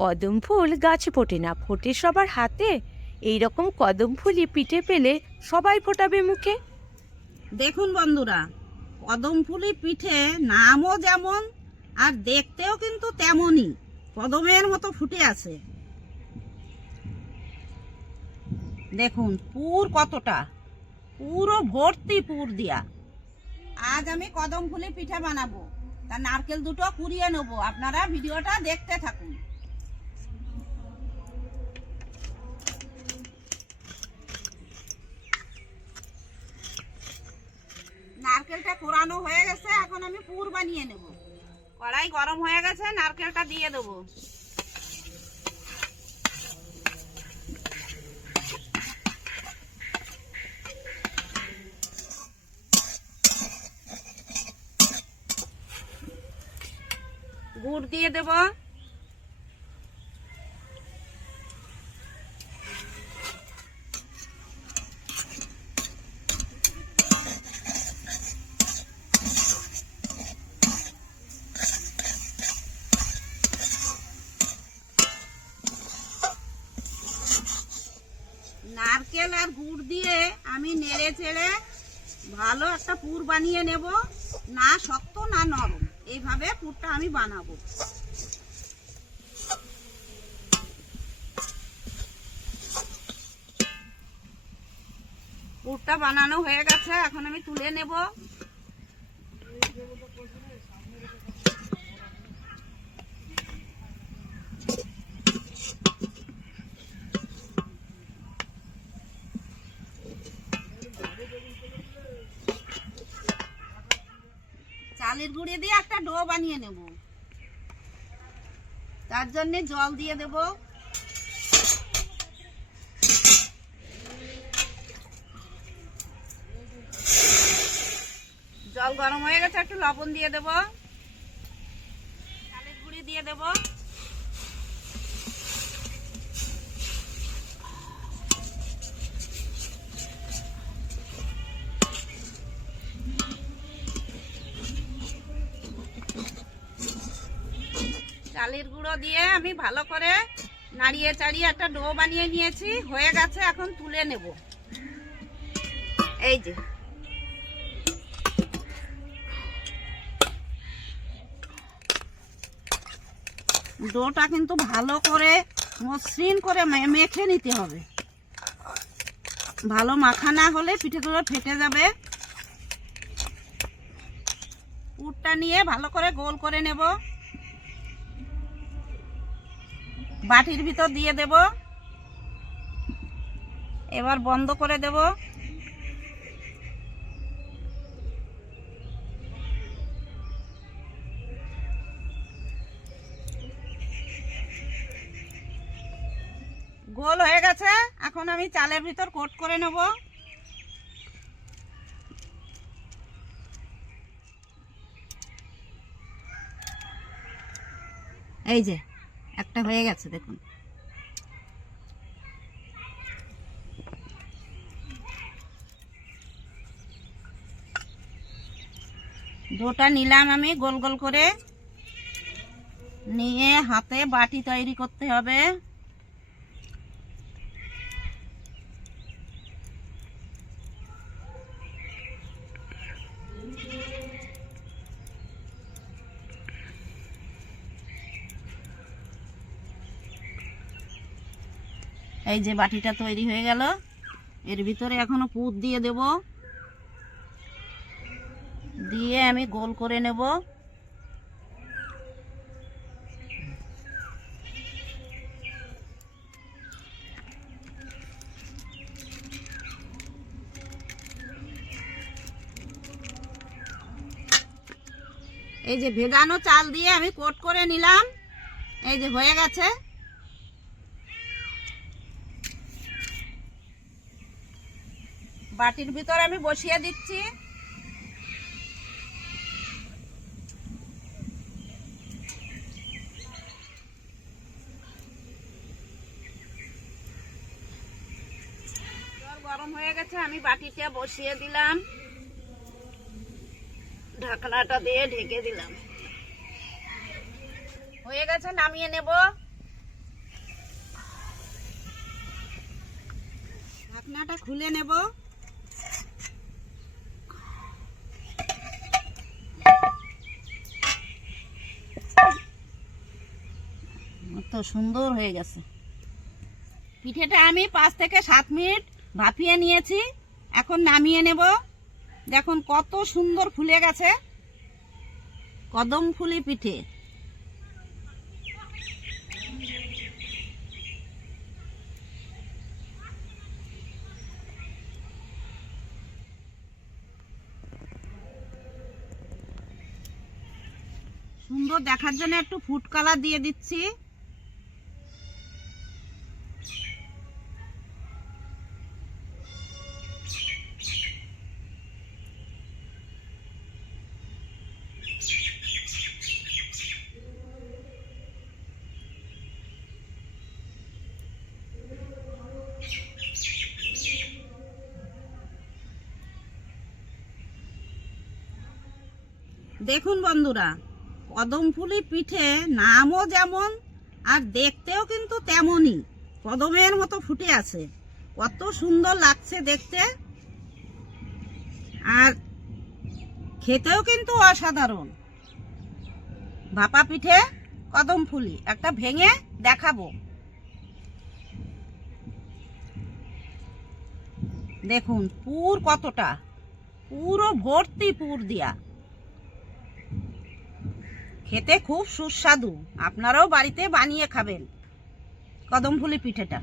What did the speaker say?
কদম ফুল গাছে ফোটে না, ফোটে সবার হাতে। এই রকম কদম ফুলই পিঠে পেলে সবাই ফোটাবে মুখে। দেখুন বন্ধুরা, কদম ফুলি পিঠে নামও যেমন আর দেখতেও কিন্তু তেমনই, কদমের মতো ফুটে আছে। দেখুন পুর কতটা, পুরো ভর্তি পুর দিয়া। আজ আমি কদম ফুলি পিঠা বানাবো, তা নারকেল দুটো কুড়িয়ে নেবো। আপনারা ভিডিওটা দেখতে থাকুন। নারকেলটা কোরানো হয়ে গেছে, এখন আমি পুর বানিয়ে নেব। কড়াই গরম হয়ে গেছে, নারকেলটা দিয়ে দেবো। গুড় দিয়ে দেব। নারকেল আর গুড় দিয়ে আমি নেড়ে চেড়ে ভালো একটা পুর বানিয়ে নেব, না শক্ত না নরম, এইভাবে পুরটা আমি বানাবো। পুরটা বানানো হয়ে গেছে, এখন আমি তুলে নেব। চালের গুঁড়ি দিয়ে একটা ডো বানিয়ে নেব, তার জন্য জল দিয়ে দেব। জল গরম হয়ে গেছে, একটু লবণ দিয়ে দেব, চালের গুঁড়ি দিয়ে দেব। চালের গুঁড়ো দিয়ে আমি ভালো করে নাড়িয়ে চাড়িয়ে একটা ডো বানিয়ে নিয়েছি, হয়ে গেছে, এখন তুলে নেব। এই যে ডোটা কিন্তু ভালো করে মসৃণ করে মেখে নিতে হবে। ভালো মাখা না হলে পিঠেগুলো ফেটে যাবে। পুরটা নিয়ে ভালো করে গোল করে নেব, বাটির ভিতর দিয়ে দেব। এবার বন্ধ করে দেব। গোল হয়ে গেছে, এখন আমি চালের ভিতর কোট করে নেব। এই যে একটা হয়ে গেছে, দেখুন। ডোটা নিলাম আমি গোল গোল করে, নিয়ে হাতে বাটি তৈরি করতে হবে। এই যে বাটিটা তৈরি হয়ে গেল, এর ভিতরে এখনো পুর দিয়ে দেব, দিয়ে আমি গোল করে নেব। এই যে ভেজানো চাল দিয়ে আমি কোট করে নিলাম, এই যে হয়ে গেছে। বাটির ভিতর আমি বসিয়ে দিচ্ছি। জল গরম হয়ে গেছে, আমি বাটিতে বসিয়ে দিলাম, ঢাকনাটা দিয়ে ঢেকে দিলাম। হয়ে গেছে, নামিয়ে নেব। ঢাকনাটা খুলে নেব। কত সুন্দর হয়ে গেছে পিঠেটা। আমি 5 থেকে 7 মিনিট ভাপিয়ে নিয়েছি, এখন নামিয়ে নেব। দেখুন কত সুন্দর ফুলে গেছে কদমফুলি পিঠে। সুন্দর দেখার জন্য একটু ফুড কালার দিয়ে দিচ্ছি। দেখুন বন্ধুরা, কদমফুলি পিঠে নামও যেমন আর দেখতেও কিন্তু তেমনই, কদমের মতো ফুটে আছে। কত সুন্দর লাগছে দেখতে, আর খেতেও কিন্তু অসাধারণ। ভাপা পিঠে কদমফুলি একটা ভেঙে দেখাবো। দেখুন পুর কতটা, পুরো ভর্তি পুর দিয়া, খেতে খুব সুস্বাদু। আপনারাও বাড়িতে বানিয়ে খাবেন কদমফুলি পিঠেটা।